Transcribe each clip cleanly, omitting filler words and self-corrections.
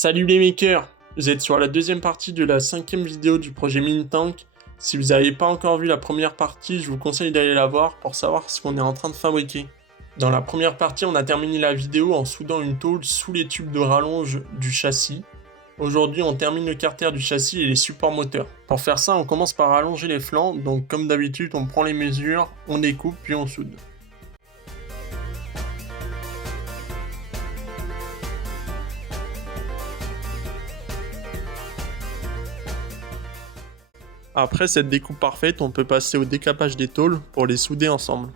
Salut les makers, vous êtes sur la deuxième partie de la 5e vidéo du projet Mintank. Si vous n'avez pas encore vu la première partie, je vous conseille d'aller la voir pour savoir ce qu'on est en train de fabriquer. Dans la première partie, on a terminé la vidéo en soudant une tôle sous les tubes de rallonge du châssis. Aujourd'hui, on termine le carter du châssis et les supports moteurs. Pour faire ça, on commence par allonger les flancs, donc comme d'habitude, on prend les mesures, on découpe puis on soude. Après cette découpe parfaite, on peut passer au décapage des tôles pour les souder ensemble.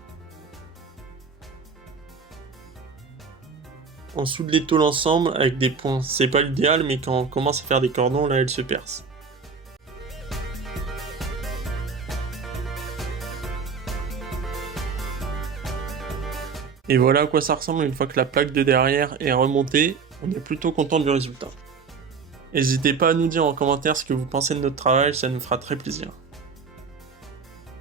On soude les tôles ensemble avec des points. C'est pas l'idéal, mais quand on commence à faire des cordons, là elles se percent. Et voilà à quoi ça ressemble une fois que la plaque de derrière est remontée. On est plutôt content du résultat. N'hésitez pas à nous dire en commentaire ce que vous pensez de notre travail, ça nous fera très plaisir.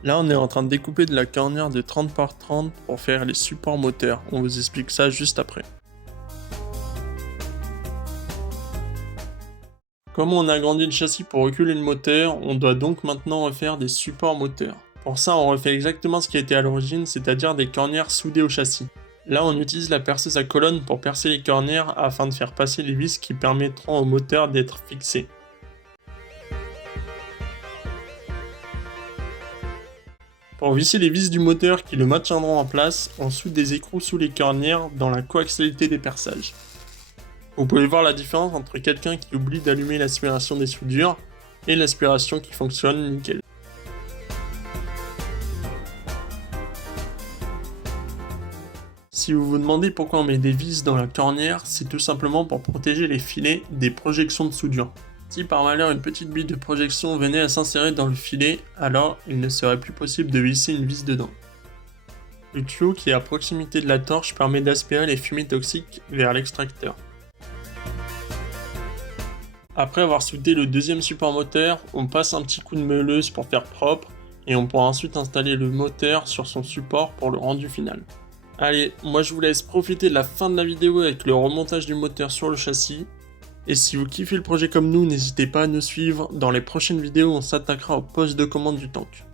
Là, on est en train de découper de la cornière de 30 par 30 pour faire les supports moteurs. On vous explique ça juste après. Comme on a agrandi le châssis pour reculer le moteur, on doit donc maintenant refaire des supports moteurs. Pour ça, on refait exactement ce qui a été à l'origine, c'est-à-dire des cornières soudées au châssis. Là, on utilise la perceuse à colonne pour percer les cornières afin de faire passer les vis qui permettront au moteur d'être fixé. Pour visser les vis du moteur qui le maintiendront en place, on soude des écrous sous les cornières dans la coaxialité des perçages. Vous pouvez voir la différence entre quelqu'un qui oublie d'allumer l'aspiration des soudures et l'aspiration qui fonctionne nickel. Si vous vous demandez pourquoi on met des vis dans la cornière, c'est tout simplement pour protéger les filets des projections de soudure. Si par malheur une petite bille de projection venait à s'insérer dans le filet, alors il ne serait plus possible de visser une vis dedans. Le tuyau qui est à proximité de la torche permet d'aspirer les fumées toxiques vers l'extracteur. Après avoir soudé le deuxième support moteur, on passe un petit coup de meuleuse pour faire propre et on pourra ensuite installer le moteur sur son support pour le rendu final. Allez, moi je vous laisse profiter de la fin de la vidéo avec le remontage du moteur sur le châssis. Et si vous kiffez le projet comme nous, n'hésitez pas à nous suivre. Dans les prochaines vidéos, on s'attaquera au poste de commande du tank.